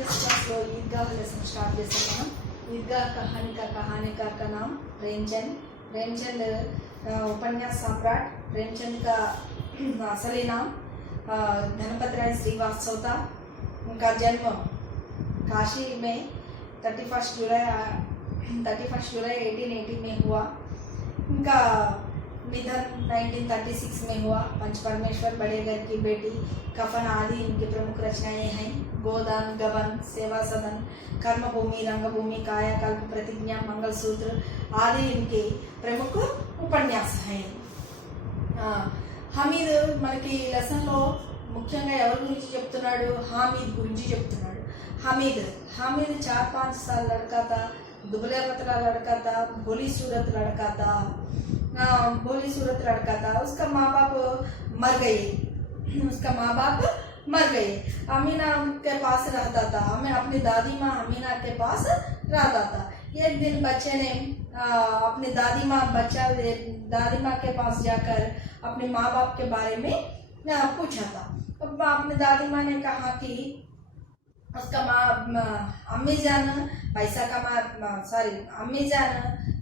Previous class లో ईदगाह lesson start చేసాం మనం ईदगाह कहानीकार का नाम प्रेमचंद उपन्यास सम्राट प्रेमचंद का असली नाम गणपत राय श्रीवास्तव था। उनका जन्म काशी में 31 जुलाई 1880 में हुआ। उनका निधन 1936 में हुआ। पंच परमेश्वर, बड़े घर की बेटी, कफन आदि इनकी प्रमुख रचनाएं हैं। गोदान, गबन, सेवा सदन, कर्मभूमि, रंगभूमि, कायाकल्प, प्रतिज्ञा, मंगलसूत्र आदि इनके प्रमुख उपन्यास हैं। హమీద్ మనకి లెసన్లో ముఖ్యంగా ఎవరి గురించి చెప్తున్నాడు? హామీద్ గురించి చెప్తున్నాడు। हमीद 4-5 साल लड़का था, दुबला पतला लड़का था, भोली सूरत लड़का था। उसका माँ बाप मर गए। अमीना के पास रहता था। मैं अपनी दादी माँ अमीना के पास रहता था। एक दिन बच्चे ने अपनी दादी माँ के पास जाकर अपने माँ बाप के बारे में पूछा था। अपनी दादी माँ ने कहा कि उसका अम्मी जान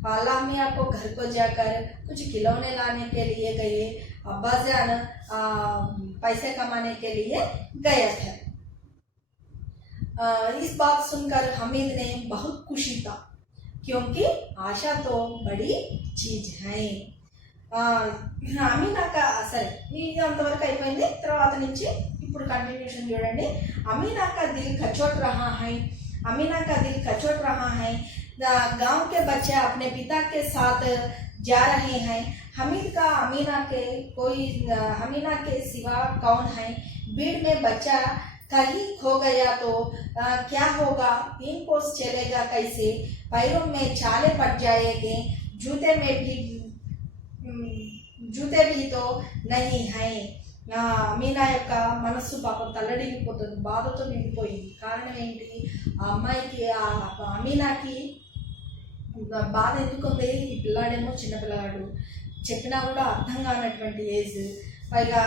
पाला मियाँ को घर को जाकर कुछ खिलौने लाने के लिए गए। अब्बा जान पैसे कमाने के लिए गए थे। इस बात सुनकर हमीद ने बहुत खुशी था, क्योंकि आशा तो बड़ी चीज है। అమీనా కా సరే ఇది అంతవరకు అయిపోయింది। తర్వాత నుంచి ఇప్పుడు కంటిన్యూషన్ చూడండి। अमीना का दिल खचोट रहा है। गांव के बच्चे अपने पिता के साथ जा रहे हैं। हमीद का अमीना के सिवा कौन है? भीड़ में बच्चा कहीं खो गया तो क्या होगा? 3 कोस चलेगा कैसे? पैरों में छाले पड़ जाएंगे। जूते भी तो नहीं है। అమీనా యొక్క మనస్సు పాపం తల్లడిల్లిపోతుంది, బాధతో నిండిపోయింది। కారణం ఏంటి? ఆ అమ్మాయికి అమీనాకి బాధ ఎందుకుంది? ఈ పిల్లాడేమో చిన్నపిల్లాడు, చెప్పినా కూడా అర్థం కానటువంటి ఏజ్, పైగా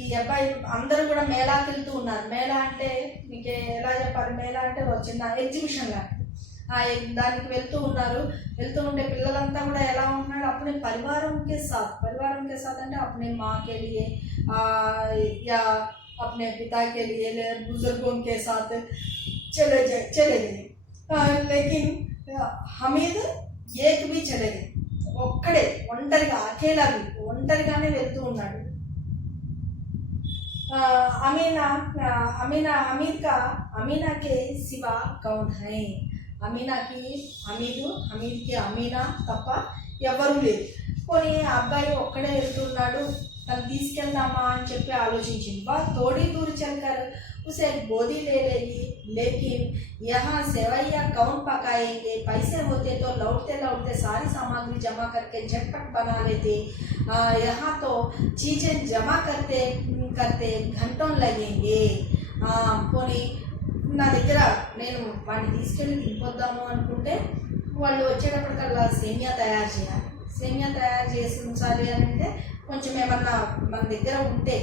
ఈ అబ్బాయి అందరూ కూడా మేళాకి వెళ్తూ ఉన్నారు। మేళా అంటే మీకు ఎలా చెప్పాలి? మేళా అంటే ఒక చిన్న ఎగ్జిబిషన్ లాంటి దానికి వెళ్తూ ఉన్నారు। వెళ్తూ ఉండే పిల్లలంతా కూడా ఎలా ఉంటున్నాడు? अपने परिवारों के साथ అంటే अपने माँ के लिए या अपने पिता के लिए बुजुर्गों के साथ चले गए। लेकिन हमीद एक भी चले गए, ఒక్కడే ఒంటరిగా ఒంటరిగానే వెళ్తూ ఉన్నాడు। अमीना के सिवा कौन है? హమీద్కి అమీనా తప్ప ఎవరూ లేరు। పోనీ అబ్బాయి ఒక్కడే వెళ్తున్నాడు, తను తీసుకెళ్దామా అని చెప్పి ఆలోచించింది। थोड़ी दूर चलकर उसे गोदी ले लेगी, लेकिन यहाँ सेवैया कौन पकाएंगे? पैसे होते तो लौटते सारी सामग्री जमा करके झटपट बना लेते। यहाँ तो चीजें जमा करते घंटों लगेंगे। పోనీ నా దగ్గర నేను వాడిని తీసుకెళ్ళి తినిపోద్దాము అనుకుంటే వాళ్ళు వచ్చేటప్పటికల్లా సేమియా తయారు చేయాలి। సేమియా తయారు చేసి ఉంచాలి అని అంటే కొంచెం ఏమన్నా మన దగ్గర ఉంటే,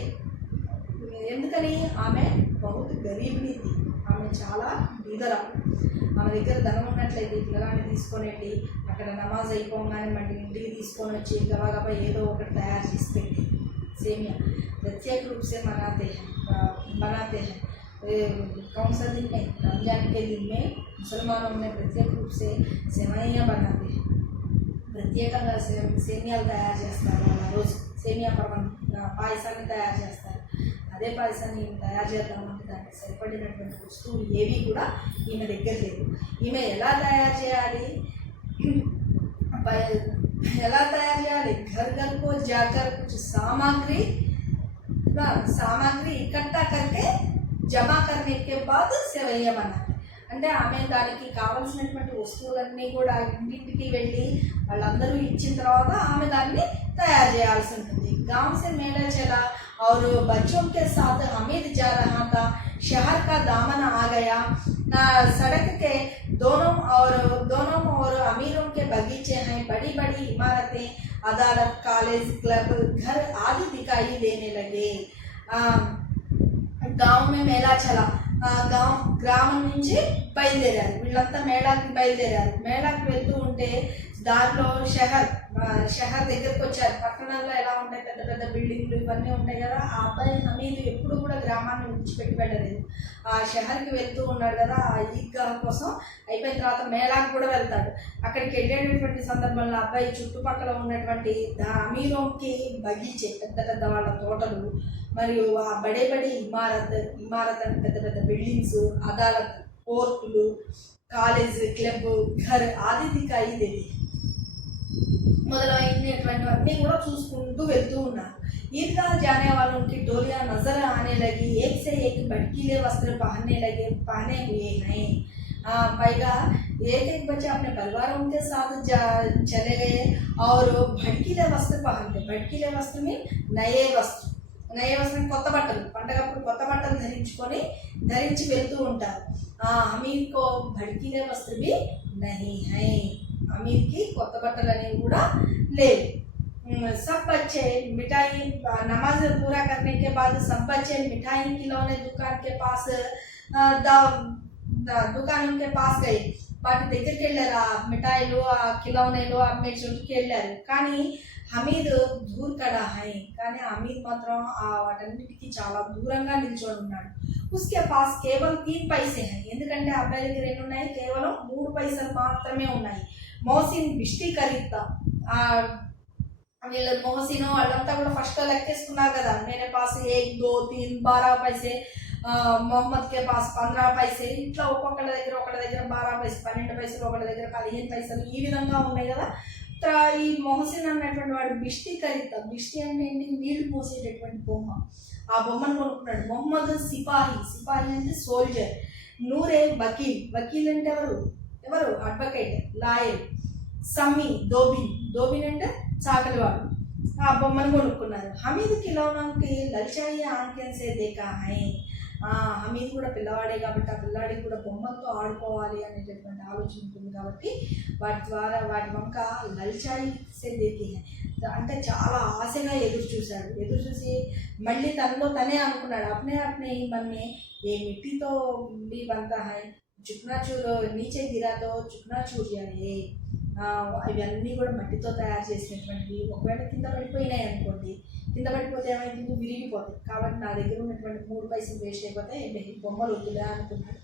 ఎందుకని ఆమె బహుత్ గరీబ్ని, ఆమె చాలా బీదరాలు। ఆమె దగ్గర ధనం ఉన్నట్లయితే పిల్లగాన్ని తీసుకొని వెళ్ళి అక్కడ నమాజ్ అయిపోగానే మళ్ళీ ఇంటికి తీసుకొని వచ్చి గబగబా ఏదో ఒకటి తయారు చేసి పెట్టి సేమియా ప్రత్యేక రూप से बनाते हैं। कौन सा दिन में? रमजान के दिन में मुसलमानों में प्रत्येक रूप से सेवैयाँ बनाते हैं। ప్రత్యేకంగా సేమియాలు తయారు చేస్తారు। ఆ రోజు సేమియా పాయసాన్ని తయారు చేస్తారు। అదే పాయసాన్ని తయారు చేద్దామంటే దానికి సరిపడినటువంటి వస్తువులు ఏవి కూడా ఈమె దగ్గర లేవు। ఈమె ఎలా తయారు చేయాలి? घर को जाकर कुछ सामग्री इकट्ठा करके जमा करने के बाद सेवैया बनाते। అంటే ఆమె దానికి కావాల్సినటువంటి వస్తువులన్నీ కూడా ఇంటింటికి వెళ్ళి వాళ్ళందరూ ఇచ్చిన తర్వాత ఆమె దాన్ని తయారు చేయాల్సి ఉంటుంది। गांव से मेला चला और बच्चों के साथ हमीद जा रहा था। शहर का दामन आ गया। सड़क के दोनों और अमीरों के बगीचे हैं। बड़ी बड़ी इमारतें, अदालत, कॉलेज, क्लब, घर आदि दिखाई देने लगे। गांव में मेला चला। గ్రామం నుంచి బయలుదేరారు. వీళ్ళంతా మేళాకి బయలుదేరారు. మేళాకి వెళ్తూ ఉంటే దారిలో షహర్ దగ్గరకు వచ్చారు. పట్టణాల్లో ఎలా ఉంటాయి, పెద్ద పెద్ద బిల్డింగ్లు ఇవన్నీ ఉంటాయి కదా. ఆ అబ్బాయి హమీద్ ఎప్పుడు కూడా గ్రామాన్ని విడిచిపెట్టి వెళ్ళలేదు. ఆ షహర్కి వెళ్తూ ఉన్నాడు కదా, ఆ ఈద్గా కోసం. అయిపోయిన తర్వాత మేళాకి కూడా వెళ్తాడు. అక్కడికి వెళ్ళేటటువంటి సందర్భంలో అబ్బాయి చుట్టుపక్కల ఉన్నటువంటి అమీరోంకి బగీచే, పెద్ద పెద్ద వాళ్ళ తోటలు, మరియు ఆ బడే ఇమారత్ అంటే పెద్ద పెద్ద బిల్డింగ్స్, అదాలత్, కోర్టులు, కాలేజ్, క్లబ్, ఘర్ ఆది దికాయి దేవి మొదలైనటువంటివన్నీ కూడా చూసుకుంటూ వెళ్తూ ఉన్నారు. ईदगाह जाने वालों की टोलियां नजर आने लगी, एक से एक भड़कीले वस्त्र पहने हुए हैं। पहला एक एक बच्चे अपने परिवारों के साथ चले गए और भड़कीले वस्त्र पहनते। भड़कीले वस्त्र में नए वस्त्र కొత్త బట్టలు, పండగప్పుడు కొత్త బట్టలు ధరించి వెళ్తూ ఉంటారు. అమీర్ కో భడ్కీలే వస్త్ర भी नहीं है, అమీర్ కి కొత్త బట్టలు అనేవి కూడా లేవు. सब बच्चे मिठाई, नमाज पूरा करने के बाद सब बच्चे मिठाई खिलौने दुकान के पास दुकानों के पास गए. వాటి దగ్గరికి వెళ్ళారు. ఆ మిఠాయిలు, ఆ కిలోనేలు అమ్మే చోటుకి వెళ్ళారు. కానీ హమీద్ దూర్ కడా హై, కానీ హమీద్ మాత్రం ఆ వాటన్నిటికీ చాలా దూరంగా నిల్చొని ఉన్నాడు. ఉస్కే పాస్ కేవలం 3 పైసే హై, ఎందుకంటే అబ్బాయి దగ్గర ఎన్ని ఉన్నాయి, కేవలం 3 పైసలు మాత్రమే ఉన్నాయి. మోసిన్ బిష్టి ఖరీద్తా, వీళ్ళ మోసిను వాళ్ళంతా కూడా ఫస్ట్ లెక్కేసుకున్నారు కదా, మేరే పాస్ 1 2 3 12 పైసే, మొహమ్మద్ కే పాస్ 15 పైసే, ఇట్లా ఒకళ్ళ దగ్గర 12 పైసలు, 12 పైసలు, ఒకళ్ళ దగ్గర 15 పైసలు, ఈ విధంగా ఉన్నాయి కదా. ఈ మొహసిన్ అన్నటువంటి వాడు బిష్టి ఖరీద్తా, బిష్టి అంటే ఏంటి, నీళ్లు పోసేటటువంటి బొమ్మ, ఆ బొమ్మను కొనుక్కున్నాడు. మొహమ్మద్ సిపాహి అంటే సోల్జర్. నూరే వకీల్ అంటే ఎవరు అడ్వకేట్, లాయర్. సమ్మి దోబిన్ అంటే చాకలివాడు, ఆ బొమ్మను కొనుక్కున్నారు. హమీద్ ఖిలౌనాకి లల్చాయి ఆంకెన్సే దేకా హై, హమీద్ కూడా పిల్లవాడే కాబట్టి ఆ పిల్లాడికి కూడా బొమ్మలతో ఆడుకోవాలి అనేటటువంటి ఆలోచన ఉంటుంది కాబట్టి వాటి వంక లల్చాయి సే దేకి హై అంటే చాలా ఆశగా ఎదురు చూసి మళ్ళీ తనలో తనే అనుకున్నాడు, అప్నే మన్నే ఏ మిట్టితో भी बनता है, చుక్నాచూర్ నీచే గిరాతో చుక్నాచూర్ జాయే. ఇవన్నీ కూడా మట్టితో తయారు చేసినటువంటివి. ఒకవేళ కింద పడిపోయినాయి అనుకోండి, కింద పడిపోతే ఏమైంది, విరిగిపోతాయి. కాబట్టి నా దగ్గర ఉన్నటువంటి 3 పైసలు వేస్ట్ అయిపోతాయి, బొమ్మలు వద్దులే అనుకున్నాడు.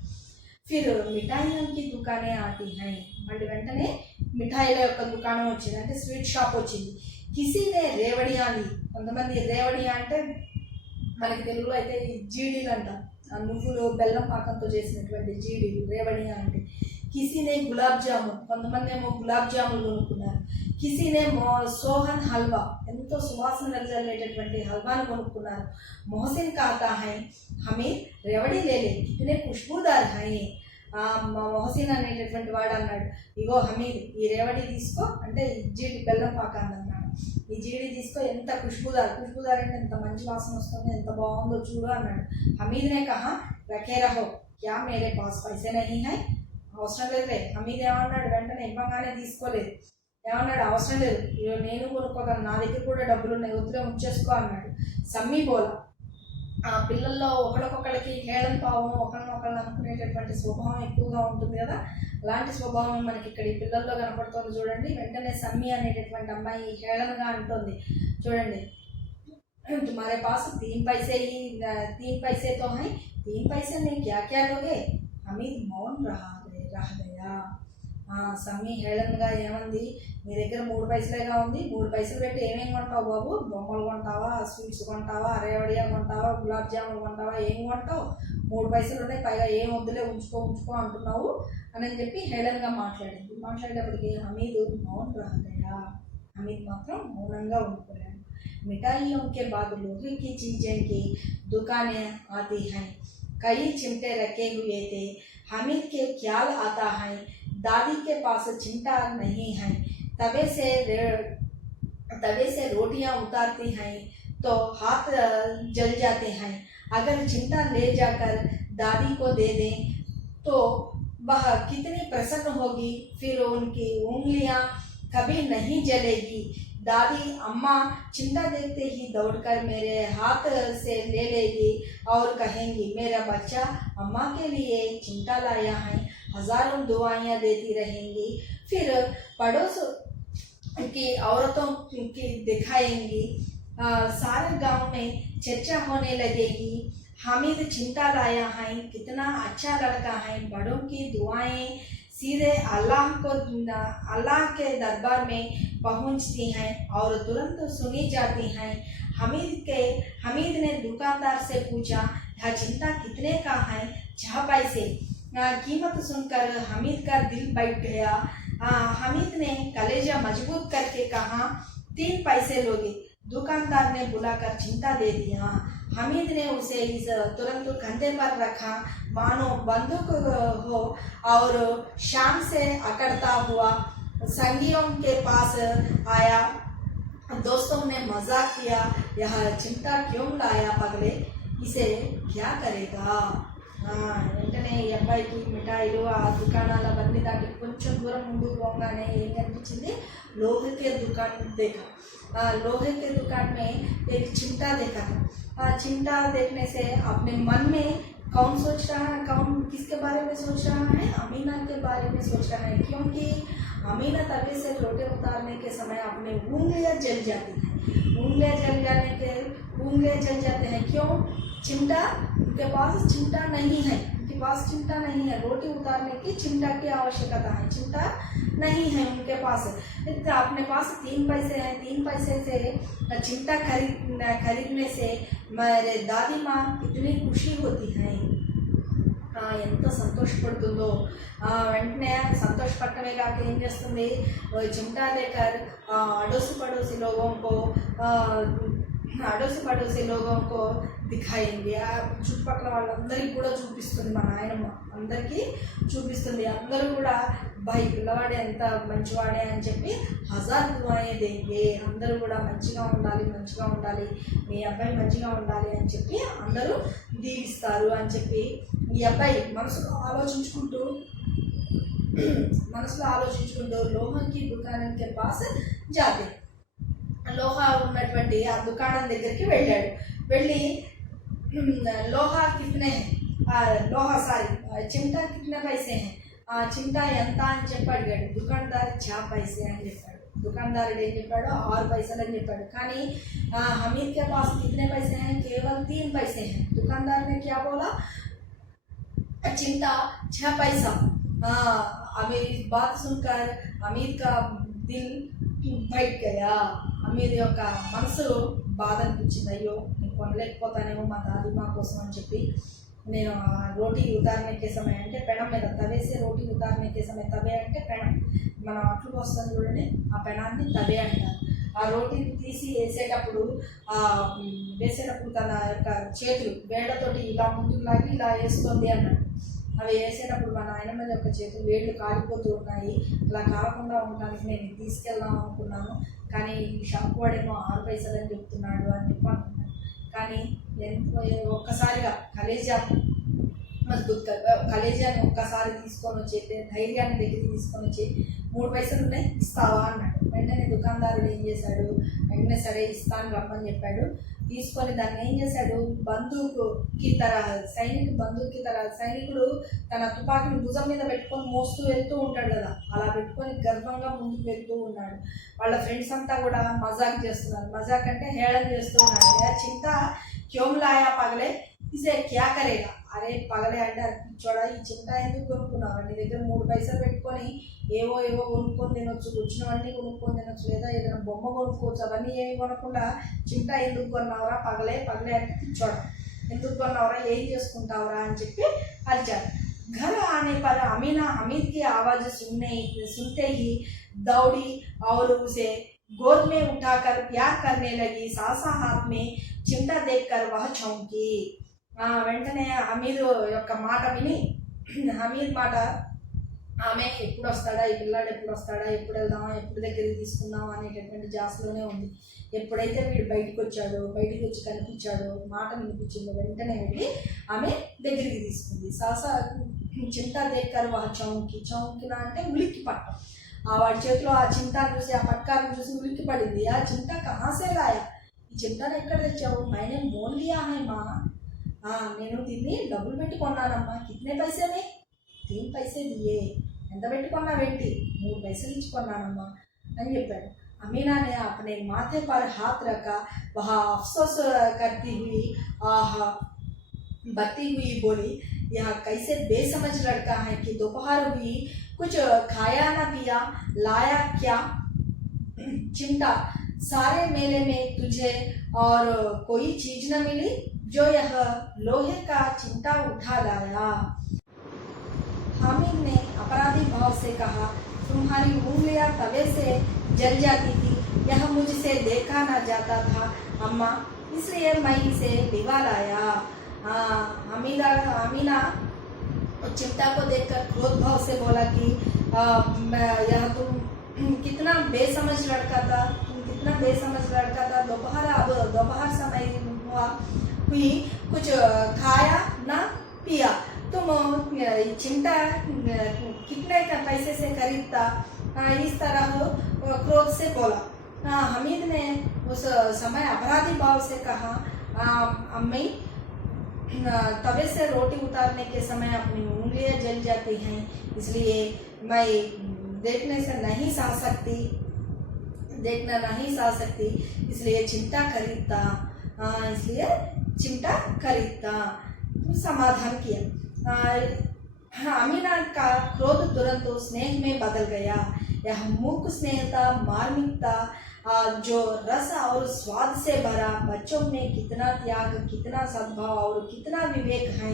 ఫిర్ మిఠాయికి దుకాణే ఆతి హై, మళ్ళీ వెంటనే మిఠాయిల యొక్క దుకాణం వచ్చింది, అంటే స్వీట్ షాప్ వచ్చింది. కిసీనే రేవడియాని, కొంతమంది రేవడియా అంటే మనకి తెలుగులో అయితే జీడీలు అంటారు, నువ్వులు బెల్లం పాకంతో చేసినటువంటి జీడీలు రేవడియా అంటే. కిసీనే గులాబ్ జామున్, కొంతమంది ఏమో గులాబ్ జామున్ కొనుక్కున్నారు. కిసీనే సోహన్ హల్వా, ఎంతో సువాసన వెదజల్లేటటువంటి హల్వాను కొనుక్కున్నారు. మొహసిన్ కాతా హై హమీద్ రేవడి లేలే కితనే ఖుష్బూదార్ హై. మొహసిన్ అనేటటువంటి వాడు అన్నాడు, ఇగో హమీద్ ఈ రేవడి తీసుకో, అంటే జీడి బెల్లం పాకాన్ని అన్నాడు. ఈ జీడి తీసుకో, ఎంత ఖుష్బూదార్ అంటే ఎంత మంచి వాసన వస్తుంది, ఎంత బాగుందో చూడు అన్నాడు. హమీద్నే కహా రఖే రహో క్యా మేరే పాస్ పైసే నహీ హై, అవసరం లేదులే. హమీద్ ఏమన్నాడు, వెంటనే ఇవ్వగానే తీసుకోలేదు, ఏమన్నాడు, అవసరం లేదు, నేను కొనుక్కోగలను, నా దగ్గర కూడా డబ్బులు ఉన్నాయి, వద్దులే ఉంచేసుకో అన్నాడు. సమ్మీ బోలా, ఆ పిల్లల్లో ఒకళ్ళకొకళ్ళకి హేళన భావం, ఒకళ్ళనొకళ్ళని అనుకునేటటువంటి స్వభావం ఎక్కువగా ఉంటుంది కదా, అలాంటి స్వభావం మనకి ఇక్కడ ఈ పిల్లల్లో కనపడుతుంది చూడండి. వెంటనే సమ్మి అనేటటువంటి అమ్మాయి హేళనగా అంటుంది, చూడండి, తుమారే పాస్ 3 पैसे तो हैं, 3 पैसे में क्या क्या लोगे. హమీద్ మౌన్ రహ గయా. సమ్మి హేళనగా ఏమంది, మీ దగ్గర 3 పైసలేగా ఉంది, 3 పైసలు పెట్టి ఏమేమి కొంటావు బాబు, బొమ్మలు కొంటావా, స్వీట్స్ కొంటావా, రేవడియా కొంటావా, గులాబ్ జాములు కొంటావా, ఏం కొంటావు, 3 పైసలు ఉన్నాయి, పైగా ఏం వద్దులే ఉంచుకో అంటున్నావు అని చెప్పి హేళనగా మాట్లాడేటప్పటికి హమీద్ మౌన్ రహ గయా, హమీద్ మాత్రం మౌనంగా ఉండిపోయాడు. मिठाइयों के बाद लोहे की चीजें की दुकानें आती हैं, कई चिमटे रखे हुए थे. हामिद के ख्याल आता है दादी के पास चिमटा नहीं है, तवे से रोटियां उतारती हैं तो हाथ जल जाते हैं. अगर चिमटा ले जाकर दादी को दे दें तो वह कितनी प्रसन्न होगी, फिर उनकी उंगलियां कभी नहीं जलेगी. दादी अम्मा चिंटा देखते ही दौड़कर मेरे हाथ से ले लेगी और कहेंगी, मेरा बच्चा अम्मा के लिए चिंटा लाया है। हजारों दुआएं देती रहेंगी। फिर पड़ोस की औरतों की दिखाएंगी। सारे गांव में चर्चा होने लगेगी, हामिद चिंटा लाया है, कितना अच्छा लड़का है। बड़ों की दुआएं सीधे अल्लाह के दरबार में पहुंचती हैं और तुरंत सुनी जाती हैं। हमीद ने दुकानदार से पूछा, यह चिंटा कितने का है? 6 पैसे। कीमत सुनकर हमीद का दिल बैठ गया। हमीद ने कलेजा मजबूत करके कहा, 3 पैसे लोगे। दुकानदार ने बुलाकर चिंटा दे दिया। हमीद ने उसे इस तुरंत कंधे पर रखा, मानो बंदूक हो, और शाम से अकड़ता हुआ संगियों के पास आया। दोस्तों ने मजाक किया, यह चिंटा क्यों लाया पगले, इसे क्या करेगा? వెంటనే ఈ అబ్బాయికి మిఠాయిలు ఆ దుకాణాలవన్నీ దాటి కొంచెం దూరం ముందుకు పోగానే ఏం కనిపించింది? लोहे के दुकान देखा। लोहे के दुकान में एक चिमटा देखा था। चिमटा देखने से अपने मन में कौन सोच रहा है, कौन किसके बारे में सोच रहा है? अमीना के बारे में सोच रहा है, क्योंकि अमीना तवे से लोटे उतारने के समय अपने उंगलियां जल जाती हैं। उंगलियां जल जाते हैं। क्यों? चिमटा उनके पास चिमटा नहीं है। उनके पास चिमटा नहीं है। रोटी उतारने की चिमटा की आवश्यकता है, चिमटा नहीं है उनके पास। अपने पास 3 पैसे हैं। 3 पैसे से चिमटा खरीदने से मेरे दादी माँ कितनी खुशी होती है, ఎంత సంతోషపడుతుందో। వెంటనే సంతోషపడటమే కాక ఏం చేస్తుంది, चिमटा लेकर अड़ोसी पड़ोसी लोगों को దిఖాయింది। ఆ చుట్టుపక్కల వాళ్ళందరికీ కూడా చూపిస్తుంది, మా నాయనమ్మ అందరికీ చూపిస్తుంది। అందరూ కూడా అబ్బాయి పిల్లవాడే ఎంత మంచివాడే అని చెప్పి 1000 దుఆయే దేంగే, అందరూ కూడా మంచిగా ఉండాలి, మీ అబ్బాయి మంచిగా ఉండాలి అని చెప్పి అందరూ దీవిస్తారు అని చెప్పి ఈ అబ్బాయి మనసులో ఆలోచించుకుంటూ లోహంకి దుకాణంకి పాస్ జాతే, లోహా ఉన్నటువంటి ఆ దుకాణం దగ్గరికి వెళ్ళాడు। వెళ్ళి लोहा कितने हैं, चिमटा कितने पैसे हैं, चिमटा ఎంత అని చెప్పి అడిగాడు। దుకాణదారు 6 पैसे అని చెప్పాడు। దుకాణదారుడు ఏం చెప్పాడు? 6 पैसे అని చెప్పాడు। కానీ हमीद के पास कितने पैसे हैं? केवल 3 पैसे हैं। दुकानदार ने क्या बोला? चिमटा 6 पैसा। हमीद इस बात सुनकर हमीद का दिल बैठ गया। हमीद యొక్క మనసు బాధ అనిపించింది। అయ్యో నేను కొనలేకపోతానేమో మా దాदी माँ కోసం అని చెప్పి నేను రోటీ ఉతారనే के समय అంటే పెనం మీద తవే से రోటీ ఉతారనే के समय, తవే అంటే పెనం, మనం అట్లు పోస్తాం చూడండి, ఆ పెనాన్ని తవే అంటారు। ఆ రోటీని తీసి వేసేటప్పుడు తన యొక్క చేతులు వేళ్లతోటి ఇలా ముందుకు లాగి ఇలా వేస్తుంది అన్నాడు। అవి వేసేటప్పుడు మా నాయనమ్మ యొక్క చేతులు వేళ్ళు కాలిపోతూ ఉన్నాయి। అలా కాకుండా ఉండడానికి నేను తీసుకెళ్దాం అనుకున్నాను, కానీ షాప్ వాడేమో 6 पैसे అని చెప్తున్నాడు అని చెప్పి అనుకున్నాను। కానీ ఒక్కసారిగా కలేజాని ఒక్కసారి తీసుకొని వచ్చి ధైర్యాన్ని దగ్గరికి తీసుకొని వచ్చి 3 पैसे ఉన్నాయి ఇస్తావా అన్నాడు। వెంటనే దుకాణదారుడు ఏం చేశాడు? వెంటనే సరే ఇస్తాను రమ్మని చెప్పాడు। తీసుకొని దాన్ని ఏం చేశాడు? బందూకి తరహ సైనికుడు తన తుపాకీని భుజం మీద పెట్టుకొని మోస్తూ వెళ్తూ ఉంటాడు కదా, అలా పెట్టుకొని గర్వంగా ముందుకు వెళ్తూ ఉన్నాడు। వాళ్ళ ఫ్రెండ్స్ అంతా కూడా మజాక్ చేస్తున్నారు। మజాక్ అంటే హేళన చేస్తూ ఉన్నాడు। చింతా క్యోం లాయా పగలే, ఇసే క్యా కరేగా? అరే పగలే అంటే పిచ్చోడా, ఈ చింతా ఎందుకు కొనుక్కున్నావు? నీ దగ్గర 3 पैसे పెట్టుకొని ఏవో కొనుక్కొని తినొచ్చు, వచ్చినవన్నీ కొనుక్కొని తినొచ్చు, లేదా ఏదైనా బొమ్మ కొనుక్కోవచ్చు, అవన్నీ ఏమి కొనకుండా చింతా ఎందుకు కొన్నావురా? పగలే అంటే పిచ్చోడా, ఎందుకు కొన్నావురా? ఏం చేసుకుంటావురా అని చెప్పి అరిచాడు। घर आने पर अमीना हमीद की आवाज सुनते ही दौड़ी और उसे गोद में उठाकर प्यार करने लगी। सासा हाथ में चिमटा देखकर वह चौंकी। వెంటనే హమీద్ యొక్క మాట విని, హమీద్ మాట ఆమె ఎప్పుడు వస్తాడా, ఈ పిల్లాడు ఎప్పుడు వస్తాడా, ఎప్పుడు వెళ్దామా, ఎప్పుడు దగ్గరికి తీసుకుందామా అనేటటువంటి జాస్లోనే ఉంది। ఎప్పుడైతే వీడు బయటకు వచ్చి కనిపించాడో, మాట వినిపించిందో, వెంటనే వెళ్ళి ఆమె దగ్గరికి తీసుకుంది। సాసా चिमटा देखकर वह चौंकिना అంటే ఉలిక్కి పట్టం। వాడి చేతిలో ఆ చిమ్టాను చూసి ఆ పట్కాను చూసి ఉలిక్కి పడింది. ఆ చిమ్టా కहाँ से लाया, ఈ చిమ్టాను ఎక్కడ తెచ్చావు? मैंने मोल लिया है माँ, నేను దీన్ని డబ్బులు పెట్టి కొన్నానమ్మా. కితనే పైసే? 3 पैसे दिए. ఎంత పెట్టి కొన్నావేంటి? 3 पैसे ఇచ్చి కొన్నానమ్మా అని చెప్పాడు. अमीना ने अपने माथे पर हाथ रखा, वह अफसोस करती हुई बत्ती हुई बोली, यह कैसे बेसमझ लड़का है कि दोपहर हुई कुछ खाया न पिया, लाया क्या चिमटा? सारे मेले में तुझे और कोई चीज न मिली जो यह लोहे का चिमटा उठा लाया। हामिद ने अपराधी भाव से कहा, तुम्हारी उंगलियां तवे से जल जाती थी, यह मुझसे देखा न जाता था अम्मा, इसलिए मैं इसे डिगा लाया। अमीना चिमटा को देखकर क्रोध भाव से बोला कि यह तुम कितना बेसमझ लड़का था, दोपहर समय हुई कुछ खाया ना पिया, तुम चिमटा कितने का पैसे से खरीदता? इस तरह क्रोध से बोला। हमीद ने उस समय अपराधी भाव से कहा, अम्मी तवे से रोटी उतारने के समय अपनी उंगलियां जल जाती हैं, इसलिए मैं देखना नहीं सह सकती, इसलिए चिमटा खरीदता समाधान किया। अमीना का क्रोध तुरंत स्नेह में बदल गया। यह मूक स्नेह था, मार्मिकता, जो रस और स्वाद से भरा। बच्चों में कितना त्याग, कितना सद्भाव और कितना विवेक है।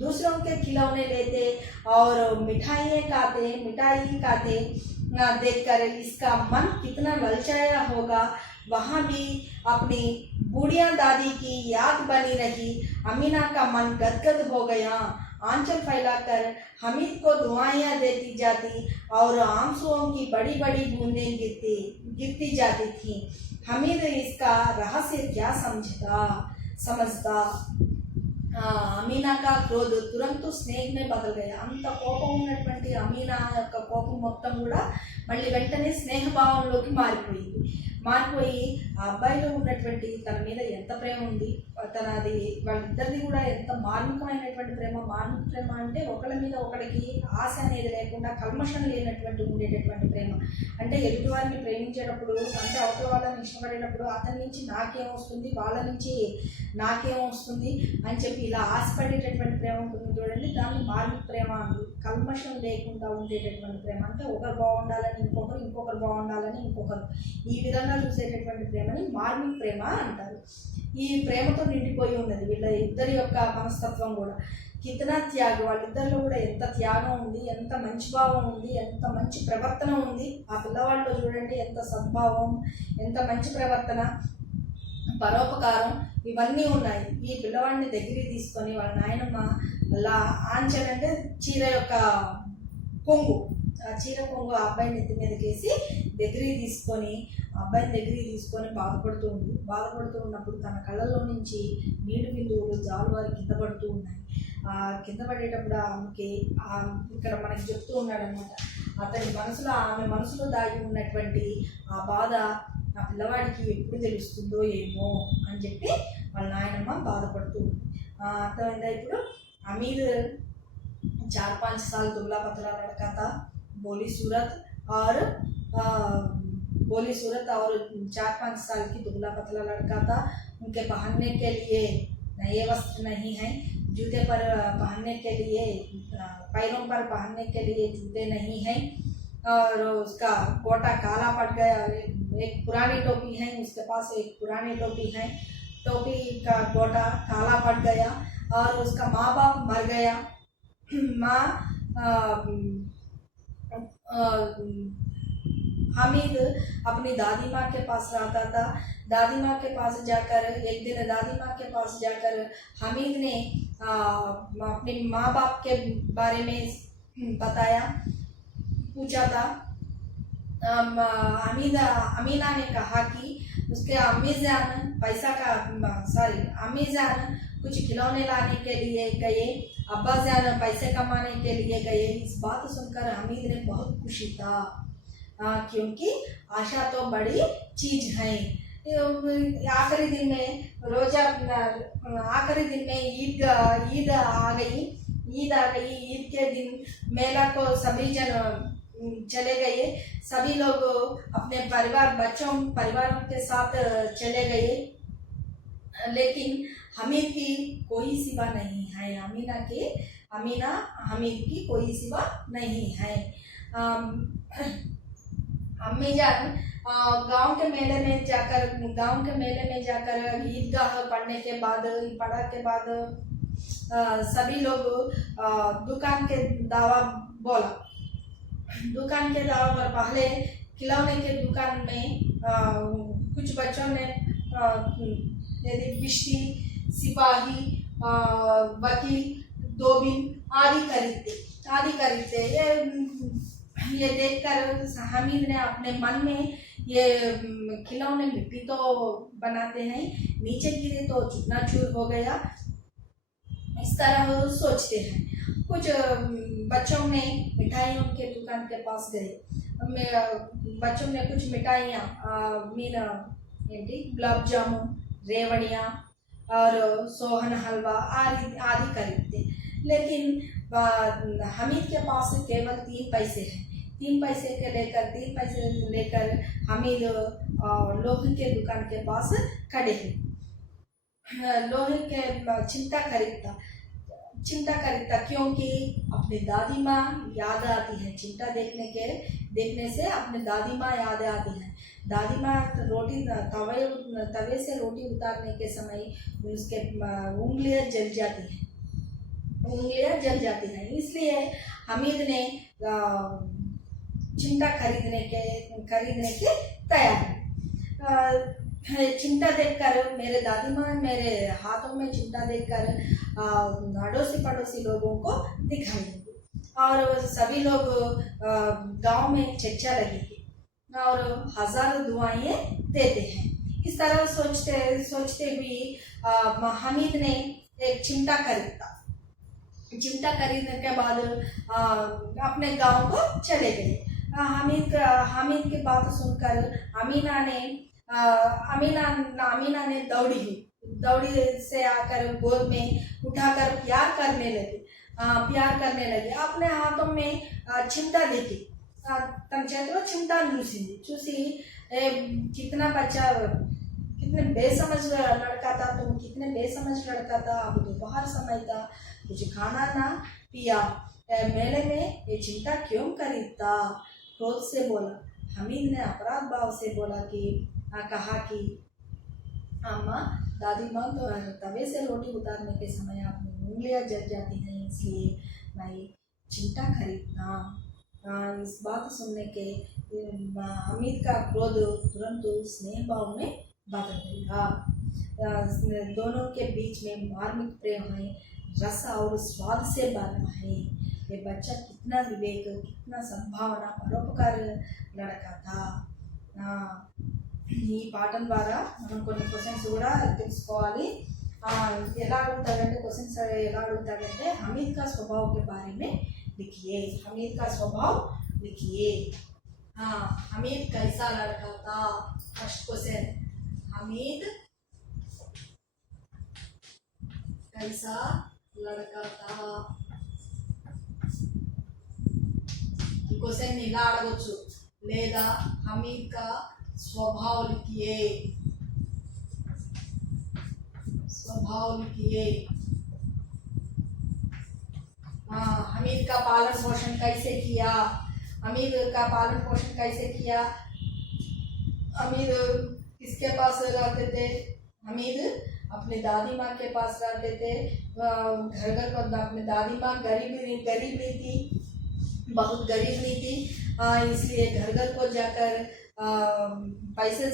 दूसरों के खिलौने लेते और मिठाई खाते देखकर इसका मन कितना ललचाया होगा। वहाँ भी अपनी बूढ़िया दादी की याद बनी रही। अमीना का मन गदगद हो गया। आंचल फैलाकर हमीद को दुआएं देती जाती और आंसुओं की बड़ी बड़ी बूंदें गिरती जाती थी। हमीद इसका रहस्य क्या समझता। అమీనా కా క్రోధ్ తురంతు స్నేహమే బదల్ గయా. అంత కోపం ఉన్నటువంటి అమీనా యొక్క కోపం మొత్తం కూడా మళ్ళీ వెంటనే స్నేహభావంలోకి మారిపోయి ఆ అబ్బాయిలో ఉన్నటువంటి తన మీద ఎంత ప్రేమ ఉంది, తనది వాళ్ళిద్దరిది కూడా ఎంత మార్మికమైనటువంటి ప్రేమ. మార్మిక ప్రేమ అంటే ఒకళ్ళ మీద ఒకరికి ఆశ అనేది లేకుండా కల్మషం లేనటువంటి ఉండేటటువంటి ప్రేమ. అంటే ఎదుటివారిని ప్రేమించేటప్పుడు, అంటే అవతల వాళ్ళని ఇష్టపడేటప్పుడు అతని నుంచి నాకేం వస్తుంది, వాళ్ళ నుంచి నాకేం వస్తుంది అని చెప్పి ఇలా ఆశపడేటటువంటి ప్రేమ ఉంటుంది చూడండి, దాన్ని మార్మిక ప్రేమ అంటారు. కల్మషం లేకుండా ఉండేటటువంటి ప్రేమ అంటే ఒకరు బాగుండాలని ఇంకొకరు బాగుండాలని ఇంకొకరు, ఈ విధంగా చూసేటటువంటి ప్రేమని మార్మిక ప్రేమ అంటారు. ఈ ప్రేమతో నిండిపోయి ఉన్నది వీళ్ళ ఇద్దరి యొక్క మనస్తత్వం కూడా. కితనా త్యాగం, వాళ్ళిద్దరిలో కూడా ఎంత త్యాగం ఉంది, ఎంత మంచి భావం ఉంది, ఎంత మంచి ప్రవర్తన ఉంది. ఆ పిల్లవాళ్ళలో చూడండి ఎంత సద్భావం, ఎంత మంచి ప్రవర్తన, పరోపకారం ఇవన్నీ ఉన్నాయి. ఈ పిల్లవాడిని దగ్గరికి తీసుకొని వాళ్ళ నాయనమ్మ ఆంచల్ అంటే చీర యొక్క కొంగు, ఆ చీర కొంగు ఆ అబ్బాయిని నెత్తి మీదకి వేసి దగ్గరికి తీసుకొని బాధపడుతూ ఉన్నప్పుడు తన కళ్ళల్లో నుంచి నీటి బిందువులు జాలువారి కింద పడుతూ ఉన్నాయి. ఆ కింద పడేటప్పుడు ఆమెకి ఇక్కడ మనకి చెప్తూ ఉన్నాడనమాట, అతని మనసులో, ఆమె మనసులో దాగి ఉన్నటువంటి ఆ బాధ ఆ పిల్లవాడికి ఎప్పుడు తెలుస్తుందో ఏమో అని చెప్పి వాళ్ళ నాయనమ్మ బాధపడుతూ ఉంది. అర్థమైందా ఇప్పుడు? हमीद 4-5 साल दुबला पतला लड़का था, बोली सूरत और 4-5 साल की दुबला पतला लड़का था। उनके पहनने के लिए नए वस्त्र नहीं हैं, जूते पर पहनने के लिए, पैरों पर पहनने के लिए जूते नहीं हैं, और उसका कोटा काला पड़ गया। एक पुरानी टोपी है उसके पास, एक पुरानी टोपी है, टोपी का कोटा काला पड़ गया, और उसका माँ बाप मर गया। हामिद अपनी दादी माँ के पास रहता था। दादी माँ के पास जाकर हामिद ने अपने माँ बाप के बारे में बताया, पूछा था। अमीना ने कहा कि उसके अम्मी जान कुछ खिलौने लाने के लिए गए, अब्बा जान पैसे कमाने के लिए गए। इस बात सुनकर हमीद ने बहुत खुशी था। क्योंकि आशा तो बड़ी चीज है। आखिरी दिन में रोजा, आखिरी दिन में ईद आ गई। ईद के दिन मेला को सभी जन चले गए। सभी लोग अपने परिवारों के साथ चले गए, लेकिन हमीद की कोई सिवा नहीं है। हमीद की कोई सिवा नहीं है। अम्मी जान गांव के मेले में जाकर ईदगाह पढ़ा के बाद सभी लोग दुकान के दावा पर पहले खिलौने के दुकान में कुछ बच्चों ने बिश्ती, सिपाही, वकील, दोबिन आदि खरीदते। ये देखकर हमीद ने अपने मन में ये खिलौने मिट्टी तो बनाते हैं, नीचे गिरे तो चूर हो गया, इस तरह सोचते हैं। कुछ बच्चों ने मिठाई उनके दुकान के पास गए। बच्चों ने कुछ मिठाइयाँ गुलाब जामुन, रेवड़ियाँ और सोहन हलवा आदि खरीदते। लेकिन हमीद के पास केवल 3 पैसे हैं। 3 पैसे लेकर हमीद लोहे के दुकान के पास खड़े हैं। लोहे के चिमटा खरीदता क्योंकि अपनी दादी माँ याद आती है। चिमटा देखने से अपनी दादी माँ याद आती है। दादी माँ तवे से रोटी उतारने के समय उसके उंगलियां जल जाती हैं। इसलिए हमीद ने चिमटा खरीदने की तैयारी। चिमटा देखकर मेरे हाथों में चिमटा देखकर अड़ोसी पड़ोसी लोगों को दिखाई और सभी लोग गांव में चर्चा लगेगी और हजारों दुआएं देते हैं। इस तरह सोचते हुए हमीद ने एक चिमटा खरीदने के बाद अपने गांव को चले गए। हमीद की बात सुनकर अमीना ने दौड़ी से आकर गोद में उठाकर प्यार करने लगी। अपने हाथों में चिमटा देखी। तम चेतरो चिमटा चूसी कितने बेसमझ लड़का था तुम, कितने बेसमझ लड़का था। अब दोपहर समय था, कुछ खाना ना पिया, मेले में ये चिमटा क्यों खरीदता? क्रोध से बोला। हमीद ने अपराध भाव से कहा कि अम्मा, दादी माँ तो तवे से रोटी उतारने के समय आपने उंगलियां जल जाती हैं, इसलिए मैं चिमटा खरीदता। इस बात सुनने के हमीद का क्रोध तुरंत स्नेह भाव में बदल गया। दोनों के बीच में मार्मिक प्रेम है, रस और स्वाद से भरा है। ये बच्चा कितना विवेक, कितना सद्भावना, परोपकार लड़का था। ఈ పాఠం ద్వారా మనం కొన్ని క్వశ్చన్స్ కూడా తెలుసుకోవాలి। ఎలా అడుగుతాడంటే క్వశ్చన్స్ ఎలా అడుగుతాడంటే हमीद का स्वभाव के बारे में लिखिए। हमीद का स्वभाव लिखिए। हमीद कैसा लड़का था? फर्स्ट क्वेश्चन, हमीद कैसा लड़का था? क्वेश्चन ఇలా అడగొచ్చు లేదా हमीद का स्वभाव लिखिए। हमीद का पालन पोषण कैसे किया? हमीद किसके पास रहते थे? हमीद अपने दादी माँ के पास रहते थे। घर को अपनी दादी माँ गरीब नहीं थी, बहुत गरीब नहीं थी, इसलिए घर को जाकर पैसे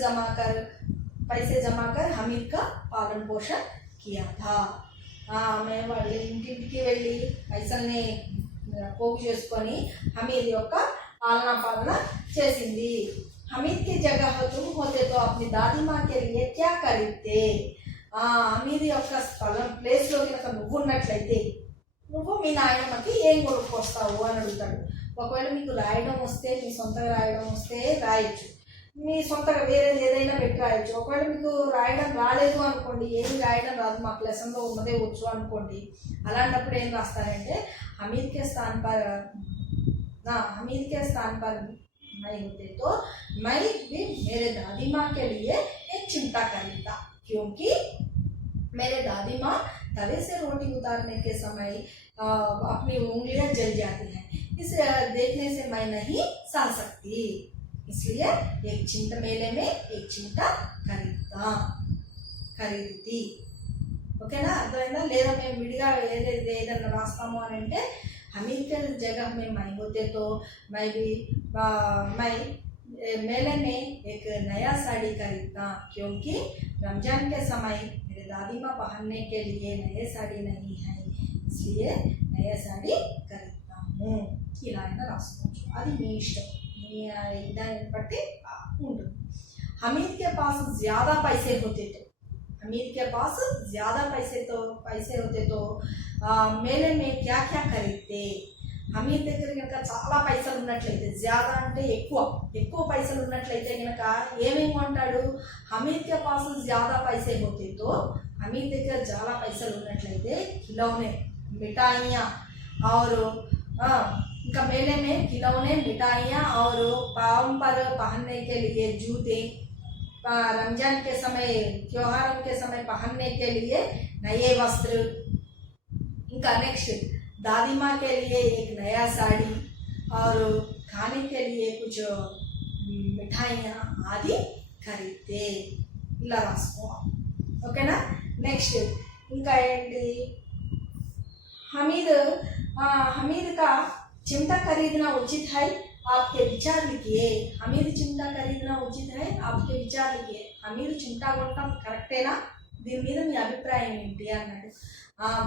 जमा कर हमीद का पालन पोषण किया था। मैं వాళ్ళ ఇంటికి వెళ్ళి పైసల్ని పోగు చేసుకొని हमीद యొక్క पालना చేసింది। हमीद की जगह तुम होते तो अपनी दादी माँ के लिए क्या खरीदते? हमीद యొక్క స్థలం ప్లేస్ లో కనుక నువ్వు ఉన్నట్లయితే నువ్వు మీ నాయనమ్మకి ఏం కొనుక్కొస్తావు అని అడుగుతాడు। ఒకవేళ మీకు రాయడం వస్తే, మీ సొంతగా రాయడం వస్తే రాయొచ్చు, మీ సొంతగా వేరే ఏదైనా పెట్టి రాయొచ్చు. ఒకవేళ మీకు రాయడం రాలేదు అనుకోండి, ఏమి రాయడం రాదు, మాకు లెసన్లో ఉన్నదే వచ్చు అనుకోండి, అలాంటప్పుడు ఏం రాస్తారంటే हमीद के स्थान पर मैं होते तो मैं भी मेरे दादी माँ के लिए एक चिमटा खरीदता, क्योंकि मेरे दादी माँ तवे से रोटी उतारने के समय अपनी उंगलियां जल जाती हैं, इसे देखने से मैं नहीं सह सकती, इसलिए एक चिमटा, मेले में एक चिमटा ఖరీదుతి. ఓకేనా, అర్థమైందా లేదా? మేము విడిగా ఏదైనా రాస్తాము అని అంటే हमीद के जगह में मैं होते तो मैं मेले में एक नया साड़ी खरीदता, क्योंकि रमजान के समय मेरे दादी माँ पहनने के लिए नए साड़ी नहीं है, इसलिए नया साड़ी खरीदता हूँ. ఇలా అయినా రాసుకోవచ్చు, అది మీ ఇష్టం, మీ దాన్ని బట్టి ఉంటుంది. हमीद के पास ज़्यादा पैसे होते तो, हमीद के पास ज़्यादा पैसे होते तो मेले में क्या क्या खरीदते. हमीद దగ్గర కనుక చాలా పైసలు ఉన్నట్లయితే, ज़्यादा అంటే ఎక్కువ పైసలు ఉన్నట్లయితే కనుక ఏమేమి కొంటాడు? हमीद के पास ज़्यादा पैसे होते तो, हमीद దగ్గర చాలా పైసలు ఉన్నట్లయితే खिलौने, मिठाइयाँ और इनका मेले में खिलौने, मिठाइयाँ और पाँव पर पहनने के लिए जूते, रमजान के समय, त्योहारों के समय पहनने के लिए नए वस्त्र. इनका नेक्स्ट दादी माँ के लिए एक नया साड़ी और खाने के लिए कुछ मिठाइयाँ आदि खरीदते. ఇలా రాసుకోవాలి. ఓకేనా. నెక్స్ట్ ఇంకా ఏంటి? हमीद का चिमटा खरीदना उचित है, आपके विचार लिखिए. हमीद चिमटा खरीदना उचित है, आपके विचार लिखिए. हमीद चिमटा కొనడం కరెక్టేనా, దీని మీద మీ అభిప్రాయం ఏంటి అన్నాడు.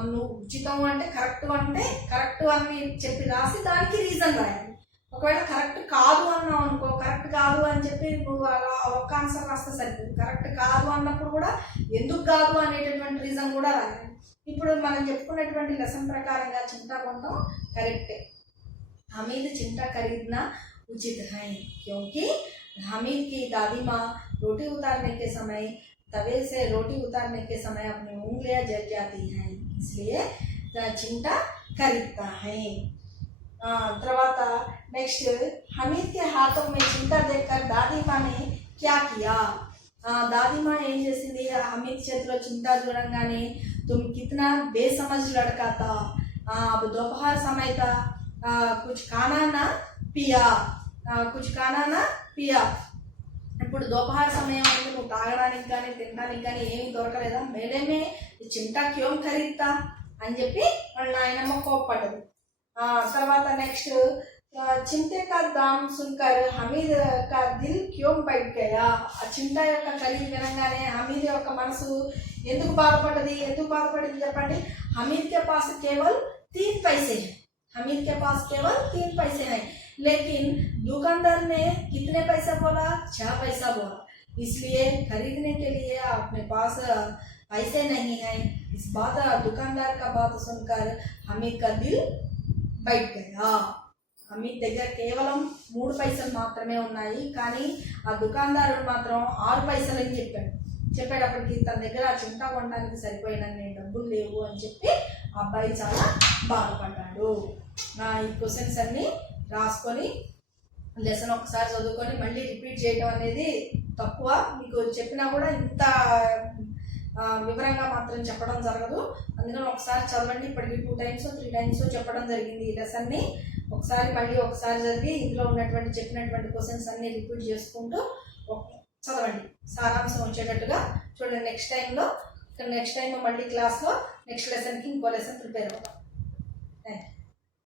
నువ్వు ఉచితం అంటే కరెక్ట్ అని చెప్పి రాసి దానికి రీజన్ రాయాలి. ఒకవేళ కరెక్ట్ కాదు అన్నావు అనుకో, కరెక్ట్ కాదు అని చెప్పి నువ్వు అలా ఒక్క ఆన్సర్ రాస్తే సరిపోదు. కరెక్ట్ కాదు అన్నప్పుడు కూడా ఎందుకు కాదు అనేటటువంటి రీజన్ కూడా రాయాలి. ఇప్పుడు మనం చెప్పుకున్నటువంటి లెసన్ ప్రకారంగా चिमटा కొనడం కరెక్టే. हमीद चिमटा खरीदना उचित है, क्योंकि हमीद की दादी माँ रोटी उतारने के समय, तवे से रोटी उतारने के समय अपनी उंगलियां जल जाती हैं, इसलिए चिमटा खरीदता है. తర్వాత నెక్స్ట్ हमीद के हाथों में चिमटा देखकर दादी माँ ने क्या किया. दादी माँ ఏం చేసింది? हमीद చేతిలో चिमटा చూడంగానే तुम कितना बेसमझ लड़का था, अब दोपहर समय था, कुछ खाना ना पिया. ఇప్పుడు దోపహార్ సమయం అంటే నువ్వు తాగడానికి కానీ తినడానికి కానీ ఏమి దొరకలేదా? మేడమే చిమ్టా క్యోం ఖరీద్తా అని చెప్పి వాళ్ళ నాయనమ్మ కోప్పడ్డది. తర్వాత నెక్స్ట్ चिमटे का दाम सुनकर हमीद का दिल क्यों बैठ गया. ఆ చిమ్టా యొక్క ఖరీదు వినగానే హమీద్ యొక్క మనసు ఎందుకు బాధపడింది చెప్పండి. हमीद के पास केवल 3 पैसे हैं, हमीद के पास केवल 3 पैसे हैं, लेकिन दुकानदार ने कितने पैसा बोला? 6 पैसा बोला, इसलिए खरीदने के लिए अपने पास पैसे नहीं है. इस बात, दुकानदार का बात सुनकर हमीद का दिल बैठ गया. हमीद దగ్గర కేవలం 3 పైసలు మాత్రమే ఉన్నాయి, కానీ ఆ దుకాణదారుడు మాత్రం 6 పైసలు అని చెప్పేటప్పటికి తన దగ్గర ఆ చిమ్టా కొనడానికి సరిపోయినన్ని డబ్బులు లేవు అని చెప్పి అబ్బాయి చాలా బాధపడ్డాడు. ఈ క్వశ్చన్స్ అన్ని రాసుకొని లెసన్ ఒకసారి చదువుకొని మళ్ళీ రిపీట్ చేయడం అనేది తక్కువ. మీకు చెప్పినా కూడా ఇంత వివరంగా మాత్రం చెప్పడం జరగదు, అందుకని ఒకసారి చదవండి. ఇప్పటికి 2 times 3 times చెప్పడం జరిగింది ఈ లెసన్ని. మళ్ళీ ఒకసారి చదివి ఇందులో ఉన్నటువంటి చెప్పినటువంటి క్వశ్చన్స్ అన్ని రిపీట్ చేసుకుంటూ చదవండి, సారాంశం వచ్చేటట్టుగా చూడండి. నెక్స్ట్ టైం మళ్ళీ క్లాస్లో నెక్స్ట్ లెసన్కి ఇంకో లెసన్ ప్రిపేర్ అవుతాం. Thank you.